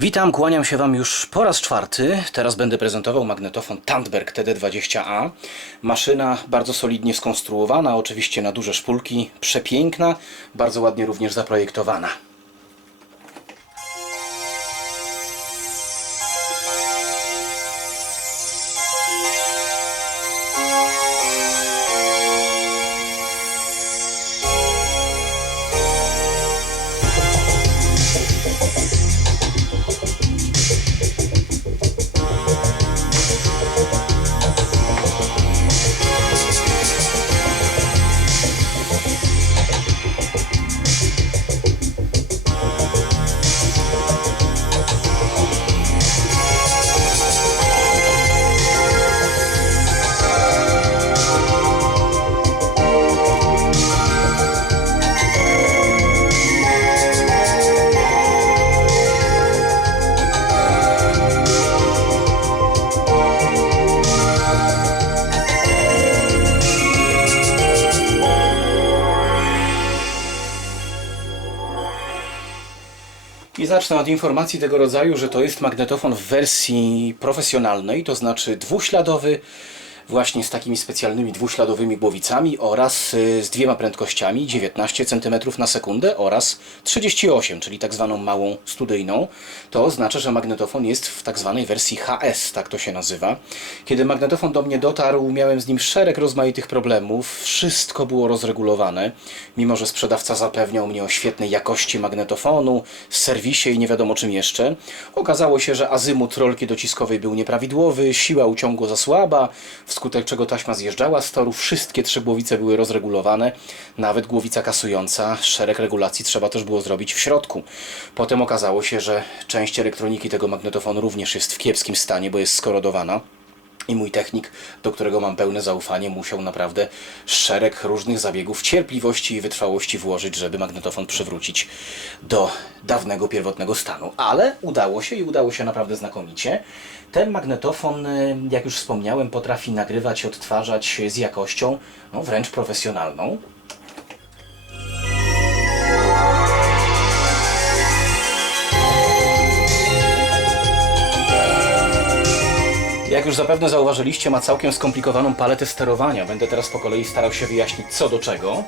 Witam, kłaniam się Wam już po raz czwarty. Teraz będę prezentował magnetofon Tandberg TD20A. Maszyna bardzo solidnie skonstruowana, oczywiście na duże szpulki, przepiękna, bardzo ładnie również zaprojektowana. Zacznę od informacji tego rodzaju, że to jest magnetofon w wersji profesjonalnej, to znaczy dwuśladowy, właśnie z takimi specjalnymi dwuśladowymi głowicami oraz y, z dwiema prędkościami 19 cm na sekundę oraz 38, czyli tak zwaną małą studyjną. To oznacza, że magnetofon jest w tak zwanej wersji HS, tak to się nazywa. Kiedy magnetofon do mnie dotarł, miałem z nim szereg rozmaitych problemów. Wszystko było rozregulowane, mimo że sprzedawca zapewniał mnie o świetnej jakości magnetofonu, serwisie i nie wiadomo czym jeszcze. Okazało się, że azymut rolki dociskowej był nieprawidłowy, siła uciągu za słaba, wskutek czego taśma zjeżdżała z toru. Wszystkie trzy głowice były rozregulowane, nawet głowica kasująca. Szereg regulacji trzeba też było zrobić w środku. Potem okazało się, że część elektroniki tego magnetofonu również jest w kiepskim stanie, bo jest skorodowana. I mój technik, do którego mam pełne zaufanie, musiał naprawdę szereg różnych zabiegów cierpliwości i wytrwałości włożyć, żeby magnetofon przywrócić do dawnego, pierwotnego stanu. Ale udało się i udało się naprawdę znakomicie. Ten magnetofon, y, jak już wspomniałem, potrafi nagrywać, odtwarzać z jakością no, wręcz profesjonalną. Jak już zapewne zauważyliście, ma całkiem skomplikowaną paletę sterowania. Będę teraz po kolei starał się wyjaśnić co do czego.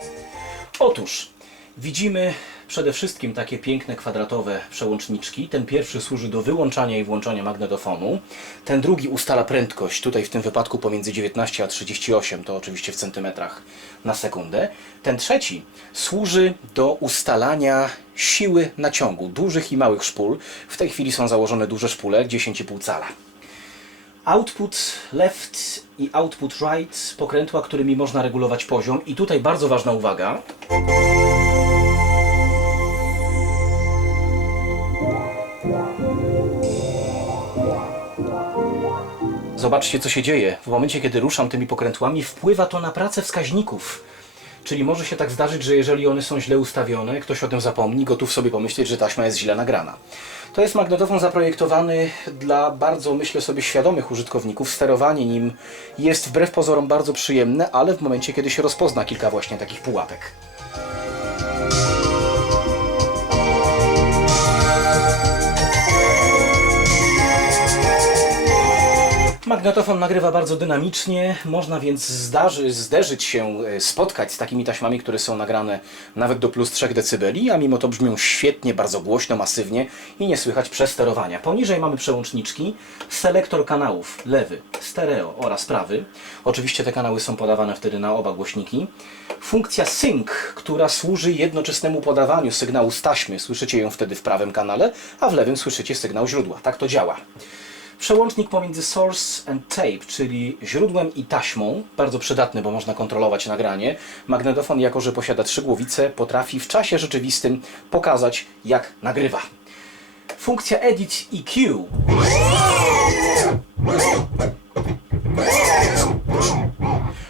Otóż widzimy przede wszystkim takie piękne kwadratowe przełączniczki. Ten pierwszy służy do wyłączania i włączania magnetofonu. Ten drugi ustala prędkość, tutaj w tym wypadku pomiędzy 19 a 38, to oczywiście w centymetrach na sekundę. Ten trzeci służy do ustalania siły naciągu dużych i małych szpul. W tej chwili są założone duże szpule, 10,5 cala. Output left i output right, pokrętła, którymi można regulować poziom. I tutaj bardzo ważna uwaga. Zobaczcie, co się dzieje. W momencie, kiedy ruszam tymi pokrętłami, wpływa to na pracę wskaźników. Czyli może się tak zdarzyć, że jeżeli one są źle ustawione, ktoś o tym zapomni, gotów sobie pomyśleć, że taśma jest źle nagrana. To jest magnetofon zaprojektowany dla bardzo, myślę sobie, świadomych użytkowników. Sterowanie nim jest wbrew pozorom bardzo przyjemne, ale w momencie, kiedy się rozpozna kilka właśnie takich pułapek. Magnetofon nagrywa bardzo dynamicznie, można więc zdarzy, zderzyć się, e, spotkać z takimi taśmami, które są nagrane nawet do plus 3 dB, a mimo to brzmią świetnie, bardzo głośno, masywnie i nie słychać przesterowania. Poniżej mamy przełączniki, selektor kanałów, lewy, stereo oraz prawy. Oczywiście te kanały są podawane wtedy na oba głośniki. Funkcja sync, która służy jednoczesnemu podawaniu sygnału z taśmy, słyszycie ją wtedy w prawym kanale, a w lewym słyszycie sygnał źródła. Tak to działa. Przełącznik pomiędzy source and tape, czyli źródłem i taśmą, bardzo przydatny, bo można kontrolować nagranie. Magnetofon, jako że posiada trzy głowice, potrafi w czasie rzeczywistym pokazać, jak nagrywa. Funkcja Edit EQ.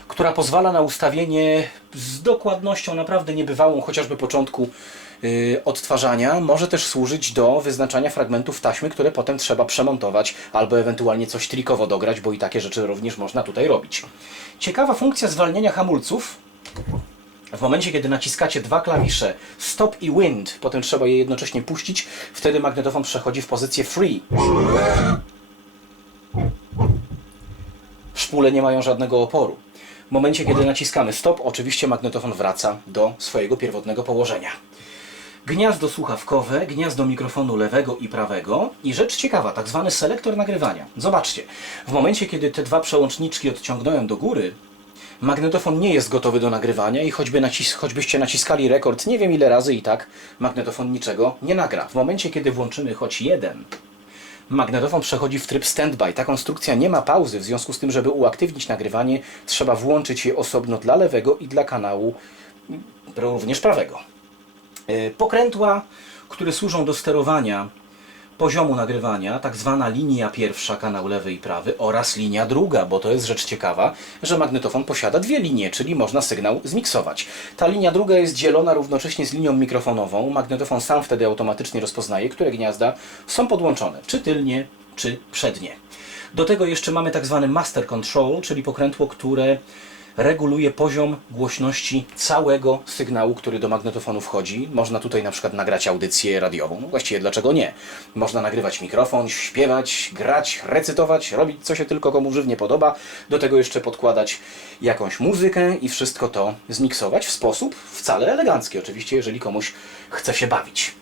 która pozwala na ustawienie z dokładnością naprawdę niebywałą, chociażby początku odtwarzania. Może też służyć do wyznaczania fragmentów taśmy, które potem trzeba przemontować albo ewentualnie coś trikowo dograć, bo i takie rzeczy również można tutaj robić. Ciekawa funkcja zwalniania hamulców. W momencie, kiedy naciskacie dwa klawisze stop i wind, potem trzeba je jednocześnie puścić, wtedy magnetofon przechodzi w pozycję free. Szpule nie mają żadnego oporu. W momencie, kiedy naciskamy stop, oczywiście magnetofon wraca do swojego pierwotnego położenia. Gniazdo słuchawkowe, gniazdo mikrofonu lewego i prawego i rzecz ciekawa, tak zwany selektor nagrywania. Zobaczcie, w momencie, kiedy te dwa przełączniczki odciągnąłem do góry, magnetofon nie jest gotowy do nagrywania i choćby nacis choćbyście naciskali rekord nie wiem ile razy i tak magnetofon niczego nie nagra. W momencie, kiedy włączymy choć jeden, magnetofon przechodzi w tryb standby. Ta konstrukcja nie ma pauzy, w związku z tym, żeby uaktywnić nagrywanie, trzeba włączyć je osobno dla lewego i dla kanału mm, również prawego. E, Pokrętła, które służą do sterowania poziomu nagrywania, tak zwana linia pierwsza, kanał lewy i prawy oraz linia druga, bo to jest rzecz ciekawa, że magnetofon posiada dwie linie, czyli można sygnał zmiksować. Ta linia druga jest dzielona równocześnie z linią mikrofonową. Magnetofon sam wtedy automatycznie rozpoznaje, które gniazda są podłączone, czy tylnie, czy przednie. Do tego jeszcze mamy tak zwany master control, czyli pokrętło, które reguluje poziom głośności całego sygnału, który do magnetofonu wchodzi. Można tutaj na przykład nagrać audycję radiową. No właściwie dlaczego nie? Można nagrywać mikrofon, śpiewać, grać, recytować, robić co się tylko komu żywnie podoba. Do tego jeszcze podkładać jakąś muzykę i wszystko to zmiksować w sposób wcale elegancki. Oczywiście, jeżeli komuś chce się bawić.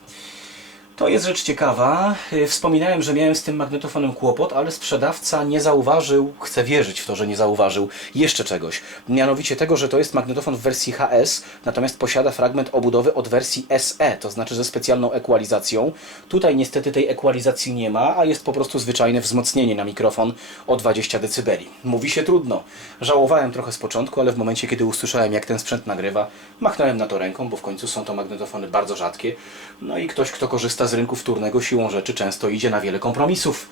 To jest rzecz ciekawa. Y, Wspominałem, że miałem z tym magnetofonem kłopot, ale sprzedawca nie zauważył, chcę wierzyć w to, że nie zauważył jeszcze czegoś. Mianowicie tego, że to jest magnetofon w wersji HS, natomiast posiada fragment obudowy od wersji SE, to znaczy ze specjalną ekwalizacją. Tutaj niestety tej ekwalizacji nie ma, a jest po prostu zwyczajne wzmocnienie na mikrofon o 20 dB. Mówi się trudno. Żałowałem trochę z początku, ale w momencie, kiedy usłyszałem, jak ten sprzęt nagrywa, machnąłem na to ręką, bo w końcu są to magnetofony bardzo rzadkie. No i ktoś, kto korzysta z rynku wtórnego siłą rzeczy często idzie na wiele kompromisów.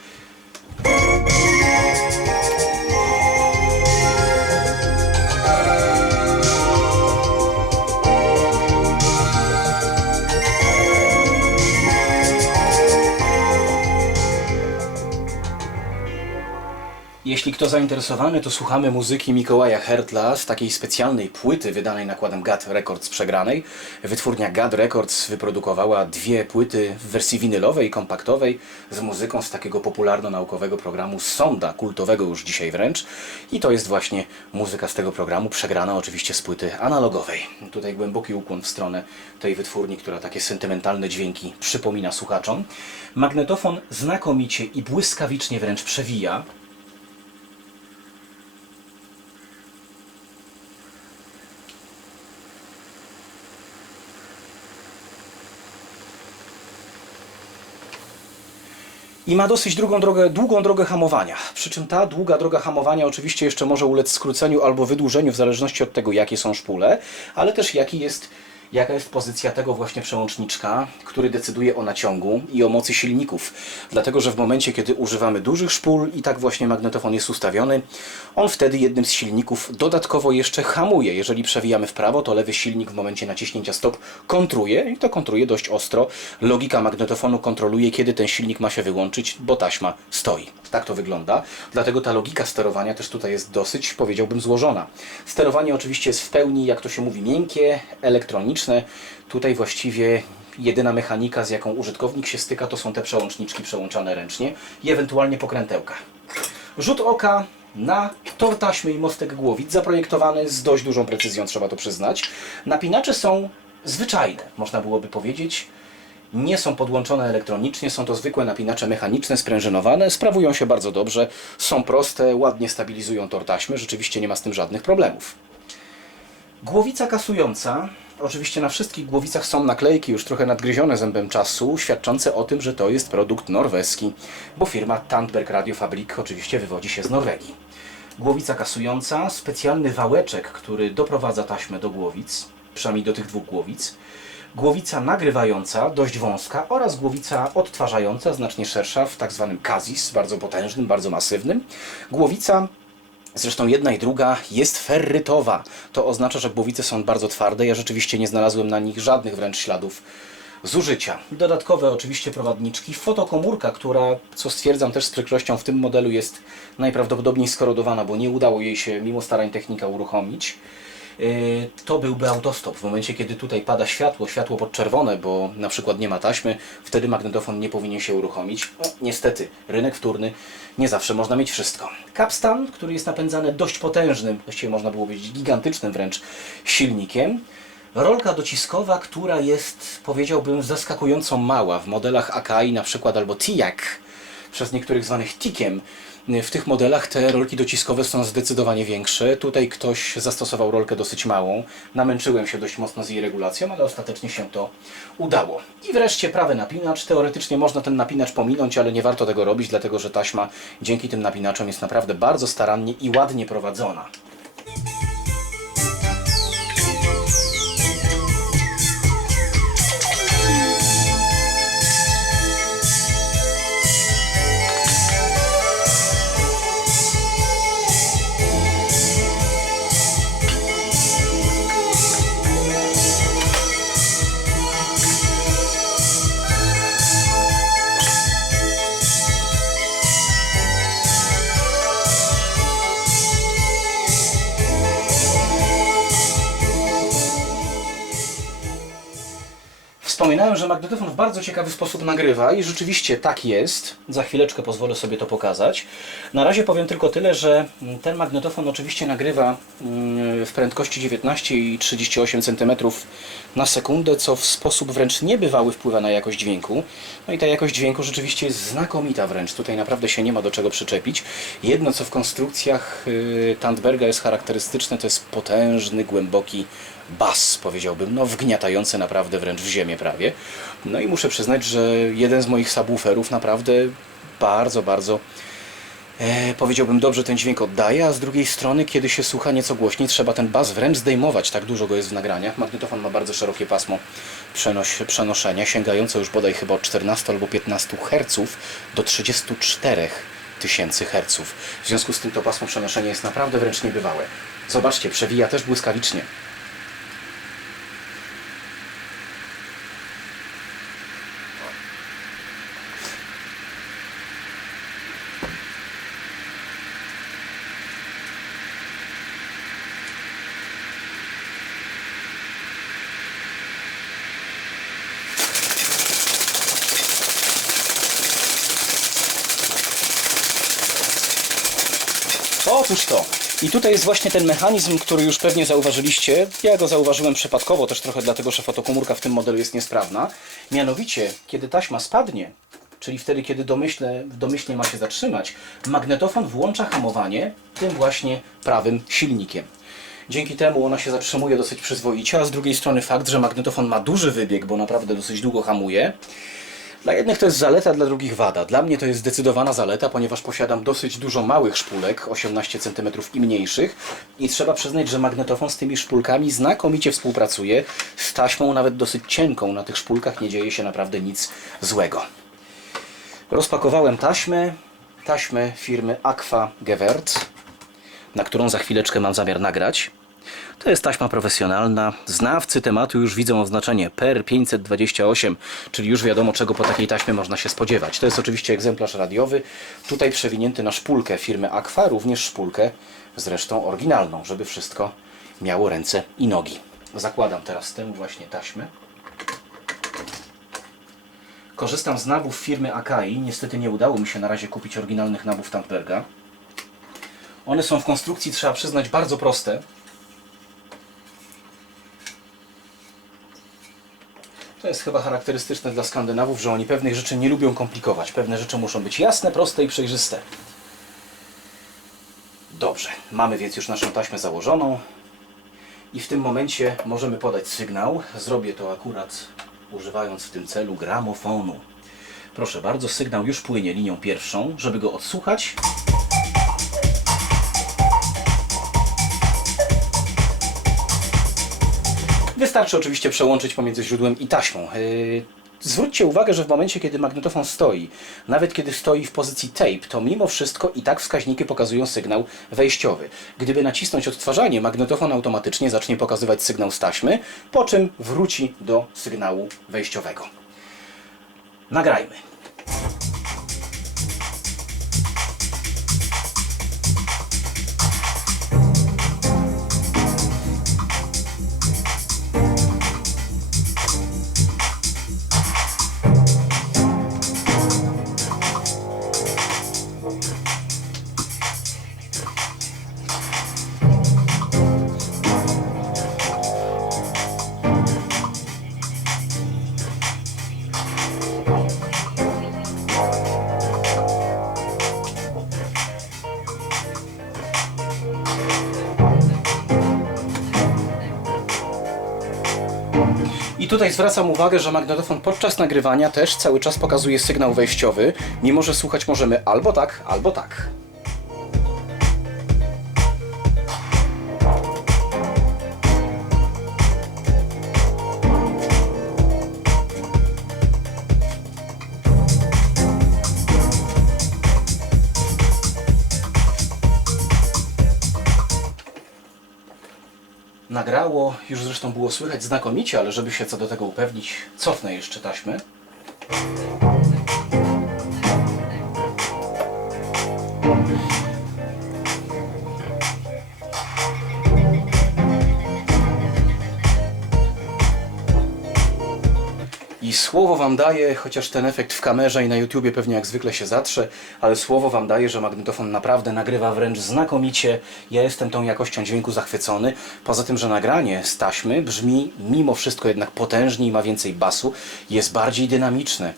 Jeśli kto zainteresowany, to słuchamy muzyki Mikołaja Hertla z takiej specjalnej płyty wydanej nakładem GAD Records przegranej. Wytwórnia GAD Records wyprodukowała dwie płyty w wersji winylowej i kompaktowej z muzyką z takiego popularno-naukowego programu Sonda, kultowego już dzisiaj wręcz. I to jest właśnie muzyka z tego programu, przegrana oczywiście z płyty analogowej. Tutaj głęboki ukłon w stronę tej wytwórni, która takie sentymentalne dźwięki przypomina słuchaczom. Magnetofon znakomicie i błyskawicznie wręcz przewija. I ma dosyć długą drogę, długą drogę hamowania. Przy czym ta długa droga hamowania oczywiście jeszcze może ulec skróceniu albo wydłużeniu w zależności od tego, jakie są szpule, ale też jaki jest, jaka jest pozycja tego właśnie przełączniczka, który decyduje o naciągu i o mocy silników. Dlatego, że w momencie, kiedy używamy dużych szpul i tak właśnie magnetofon jest ustawiony, on wtedy jednym z silników dodatkowo jeszcze hamuje. Jeżeli przewijamy w prawo, to lewy silnik w momencie naciśnięcia stop kontruje i to kontruje dość ostro. Logika magnetofonu kontroluje, kiedy ten silnik ma się wyłączyć, bo taśma stoi. Tak to wygląda. Dlatego ta logika sterowania też tutaj jest dosyć, powiedziałbym, złożona. Sterowanie oczywiście jest w pełni, jak to się mówi, miękkie, elektroniczne. Tutaj właściwie jedyna mechanika, z jaką użytkownik się styka, to są te przełączniczki przełączane ręcznie i ewentualnie pokrętełka. Rzut oka na tor taśmy i mostek głowic, zaprojektowany z dość dużą precyzją, trzeba to przyznać. Napinacze są zwyczajne, można byłoby powiedzieć. Nie są podłączone elektronicznie, są to zwykłe napinacze mechaniczne, sprężynowane, sprawują się bardzo dobrze, są proste, ładnie stabilizują tor taśmy, rzeczywiście nie ma z tym żadnych problemów. Głowica kasująca. Oczywiście na wszystkich głowicach są naklejki już trochę nadgryzione zębem czasu, świadczące o tym, że to jest produkt norweski, bo firma Tandberg Radiofabrik oczywiście wywodzi się z Norwegii. Głowica kasująca, specjalny wałeczek, który doprowadza taśmę do głowic, przynajmniej do tych dwóch głowic. Głowica nagrywająca, dość wąska oraz głowica odtwarzająca, znacznie szersza, w tak zwanym kazis, bardzo potężnym, bardzo masywnym. Głowica Zresztą jedna i druga jest ferrytowa. To oznacza, że głowice są bardzo twarde. Ja rzeczywiście nie znalazłem na nich żadnych wręcz śladów zużycia. Dodatkowe oczywiście prowadniczki. Fotokomórka, która, co stwierdzam też z przykrością, w tym modelu jest najprawdopodobniej skorodowana, bo nie udało jej się mimo starań technika uruchomić. Yy, To byłby autostop. W momencie, kiedy tutaj pada światło, światło podczerwone, bo na przykład nie ma taśmy, wtedy magnetofon nie powinien się uruchomić. No, niestety, rynek wtórny nie zawsze można mieć wszystko. Capstan, który jest napędzany dość potężnym, właściwie można było powiedzieć gigantycznym wręcz silnikiem. Rolka dociskowa, która jest, powiedziałbym, zaskakująco mała w modelach Akai na przykład albo Tiak, przez niektórych zwanych Tikiem. W tych modelach te rolki dociskowe są zdecydowanie większe. Tutaj ktoś zastosował rolkę dosyć małą. Namęczyłem się dość mocno z jej regulacją, ale ostatecznie się to udało. I wreszcie prawy napinacz. Teoretycznie można ten napinacz pominąć, ale nie warto tego robić, dlatego że taśma dzięki tym napinaczom jest naprawdę bardzo starannie i ładnie prowadzona. Że magnetofon w bardzo ciekawy sposób nagrywa i rzeczywiście tak jest. Za chwileczkę pozwolę sobie to pokazać. Na razie powiem tylko tyle, że ten magnetofon oczywiście nagrywa mm, w prędkości 19,38 cm na sekundę, co w sposób wręcz niebywały wpływa na jakość dźwięku. No i ta jakość dźwięku rzeczywiście jest znakomita wręcz. Tutaj naprawdę się nie ma do czego przyczepić. Jedno, co w konstrukcjach y, Tandberga jest charakterystyczne, to jest potężny, głęboki bas, powiedziałbym, no wgniatający naprawdę wręcz w ziemię prawie. No i muszę przyznać, że jeden z moich subwooferów naprawdę bardzo, bardzo e, powiedziałbym dobrze ten dźwięk oddaje, a z drugiej strony, kiedy się słucha nieco głośniej, trzeba ten bas wręcz zdejmować, tak dużo go jest w nagraniach. Magnetofon ma bardzo szerokie pasmo przenoszenia, sięgające już bodaj chyba od 14 albo 15 Hz do 34 tysięcy Hz. W związku z tym to pasmo przenoszenia jest naprawdę wręcz niebywałe. Zobaczcie, przewija też błyskawicznie. Otóż to. I tutaj jest właśnie ten mechanizm, który już pewnie zauważyliście. Ja go zauważyłem przypadkowo, też trochę dlatego, że fotokomórka w tym modelu jest niesprawna. Mianowicie, kiedy taśma spadnie, czyli wtedy, kiedy domyśle, domyślnie ma się zatrzymać, magnetofon włącza hamowanie tym właśnie prawym silnikiem. Dzięki temu ona się zatrzymuje dosyć przyzwoicie, a z drugiej strony fakt, że magnetofon ma duży wybieg, bo naprawdę dosyć długo hamuje, dla jednych to jest zaleta, dla drugich wada. Dla mnie to jest zdecydowana zaleta, ponieważ posiadam dosyć dużo małych szpulek, 18 cm i mniejszych. I trzeba przyznać, że magnetofon z tymi szpulkami znakomicie współpracuje. Z taśmą nawet dosyć cienką na tych szpulkach nie dzieje się naprawdę nic złego. Rozpakowałem taśmę, taśmę firmy Aqua Gewert, na którą za chwileczkę mam zamiar nagrać. To jest taśma profesjonalna. Znawcy tematu już widzą oznaczenie PER 528, czyli już wiadomo czego po takiej taśmie można się spodziewać. To jest oczywiście egzemplarz radiowy, tutaj przewinięty na szpulkę firmy Aqua, również szpulkę zresztą oryginalną, żeby wszystko miało ręce i nogi. Zakładam teraz tę właśnie taśmę. Korzystam z nabów firmy Akai. Niestety nie udało mi się na razie kupić oryginalnych nabów Tandberga. One są w konstrukcji, trzeba przyznać, bardzo proste. To jest chyba charakterystyczne dla Skandynawów, że oni pewnych rzeczy nie lubią komplikować. Pewne rzeczy muszą być jasne, proste i przejrzyste. Dobrze, mamy więc już naszą taśmę założoną i w tym momencie możemy podać sygnał. Zrobię to akurat używając w tym celu gramofonu. Proszę bardzo, sygnał już płynie linią pierwszą, żeby go odsłuchać. Wystarczy oczywiście przełączyć pomiędzy źródłem i taśmą. Yy, Zwróćcie uwagę, że w momencie, kiedy magnetofon stoi, nawet kiedy stoi w pozycji tape, to mimo wszystko i tak wskaźniki pokazują sygnał wejściowy. Gdyby nacisnąć odtwarzanie, magnetofon automatycznie zacznie pokazywać sygnał z taśmy, po czym wróci do sygnału wejściowego. Nagrajmy. Tutaj zwracam uwagę, że magnetofon podczas nagrywania też cały czas pokazuje sygnał wejściowy, mimo że słuchać możemy albo tak, albo tak. Nagrało, już zresztą było słychać znakomicie, ale żeby się co do tego upewnić, cofnę jeszcze taśmę. I słowo wam daje, chociaż ten efekt w kamerze i na YouTubie pewnie jak zwykle się zatrze, ale słowo wam daje, że magnetofon naprawdę nagrywa wręcz znakomicie. Ja jestem tą jakością dźwięku zachwycony. Poza tym, że nagranie z taśmy brzmi mimo wszystko jednak potężniej, ma więcej basu, jest bardziej dynamiczne.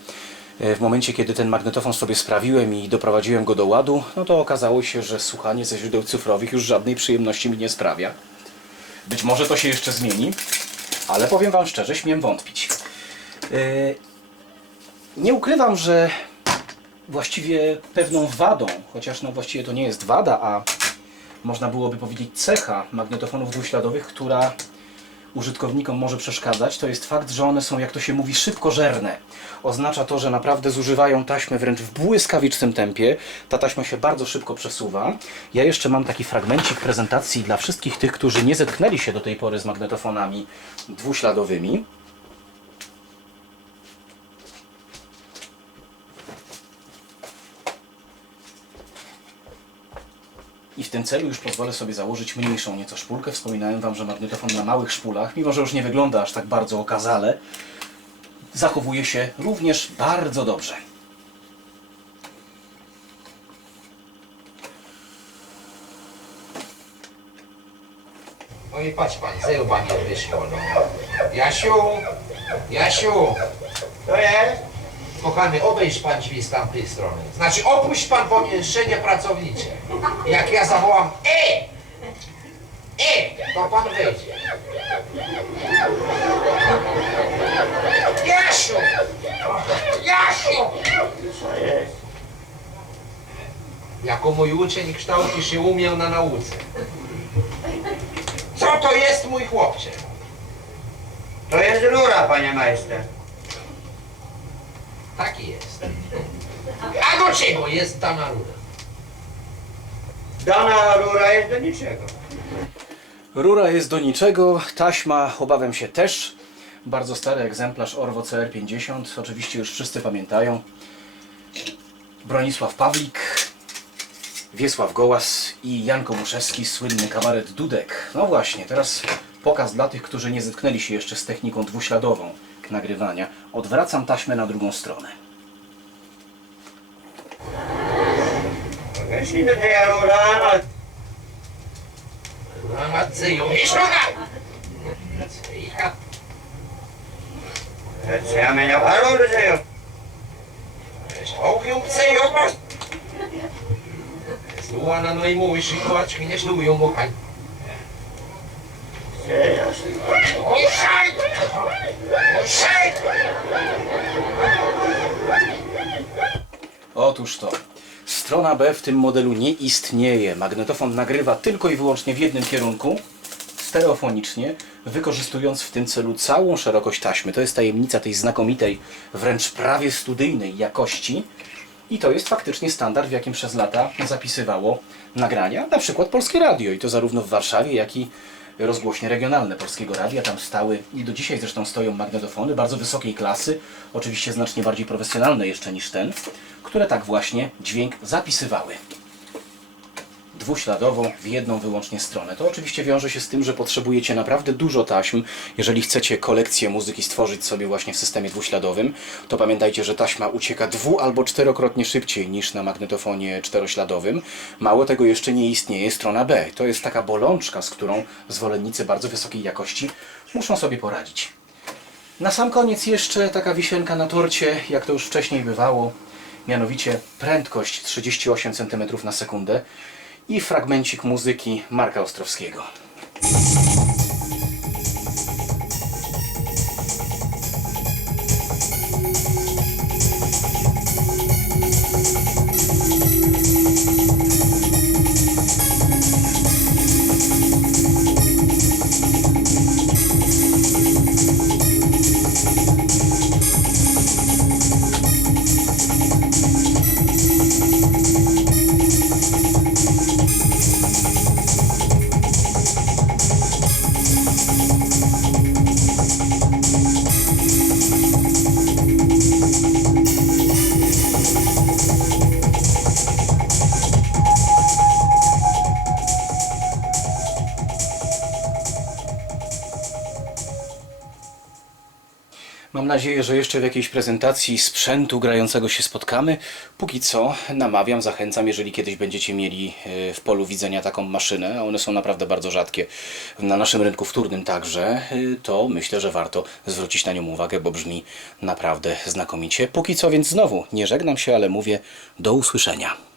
E, W momencie, kiedy ten magnetofon sobie sprawiłem i doprowadziłem go do ładu, no to okazało się, że słuchanie ze źródeł cyfrowych już żadnej przyjemności mi nie sprawia. Być może to się jeszcze zmieni, ale powiem Wam szczerze, śmiem wątpić. Yy, Nie ukrywam, że właściwie pewną wadą, chociaż no właściwie to nie jest wada, a można byłoby powiedzieć cecha magnetofonów dwuśladowych, która użytkownikom może przeszkadzać, to jest fakt, że one są, jak to się mówi, szybkożerne. Oznacza to, że naprawdę zużywają taśmę wręcz w błyskawicznym tempie. Ta taśma się bardzo szybko przesuwa. Ja jeszcze mam taki fragmencik prezentacji dla wszystkich tych, którzy nie zetknęli się do tej pory z magnetofonami dwuśladowymi. I w tym celu już pozwolę sobie założyć mniejszą nieco szpulkę. Wspominałem Wam, że magnetofon na małych szpulach, mimo że już nie wygląda aż tak bardzo okazale, zachowuje się również bardzo dobrze. No i patrz pan, zełba nie wyszło. No. Jasiu, Jasiu, to jest? Kochany, obejrz pan drzwi z tamtej strony. Znaczy opuść pan pomieszczenie pracownicze. Jak ja zawołam E! E! To pan wejdzie. Jasiu! Jasiu! Jako mój uczeń kształci się umiał na nauce. Co to jest mój chłopcze? To jest rura, panie majster. Taki jest. A do czego jest dana rura? Dana rura jest do niczego. Rura jest do niczego, taśma obawiam się też. Bardzo stary egzemplarz Orwo CR50, oczywiście już wszyscy pamiętają. Bronisław Pawlik, Wiesław Gołas i Jan Komuszewski, słynny kabaret Dudek. No właśnie, teraz pokaz dla tych, którzy nie zetknęli się jeszcze z techniką dwuśladową nagrywania. Odwracam taśmę na drugą stronę. Jeśli to jest rura, no Rura ma dzyją. Wiesz, rura! Cyja. to co ja miał a rury, że już. Wiesz, ochił cyją. Złana no i mówisz, i kołaczki nie szlują, bo hań. Uszaj! Uszaj! Otóż to. Strona B w tym modelu nie istnieje. Magnetofon nagrywa tylko i wyłącznie w jednym kierunku, stereofonicznie, wykorzystując w tym celu całą szerokość taśmy. To jest tajemnica tej znakomitej, wręcz prawie studyjnej jakości. I to jest faktycznie standard, w jakim przez lata zapisywało nagrania, na przykład Polskie Radio. I to zarówno w Warszawie, jak i rozgłośnie regionalne Polskiego Radia. Tam stały i do dzisiaj zresztą stoją magnetofony bardzo wysokiej klasy, oczywiście znacznie bardziej profesjonalne jeszcze niż ten, które tak właśnie dźwięk zapisywały dwuśladową w jedną wyłącznie stronę. To oczywiście wiąże się z tym, że potrzebujecie naprawdę dużo taśm. Jeżeli chcecie kolekcję muzyki stworzyć sobie właśnie w systemie dwuśladowym, to pamiętajcie, że taśma ucieka dwu albo czterokrotnie szybciej niż na magnetofonie czterośladowym. Mało tego jeszcze nie istnieje strona B. To jest taka bolączka, z którą zwolennicy bardzo wysokiej jakości muszą sobie poradzić. Na sam koniec jeszcze taka wisienka na torcie, jak to już wcześniej bywało, mianowicie prędkość 38 cm na sekundę i fragmencik muzyki Marka Ostrowskiego. Nadzieję, że jeszcze w jakiejś prezentacji sprzętu grającego się spotkamy. Póki co namawiam, zachęcam, jeżeli kiedyś będziecie mieli e, w polu widzenia taką maszynę, a one są naprawdę bardzo rzadkie na naszym rynku wtórnym także, e, to myślę, że warto zwrócić na nią uwagę, bo brzmi naprawdę znakomicie. Póki co więc znowu nie żegnam się, ale mówię do usłyszenia.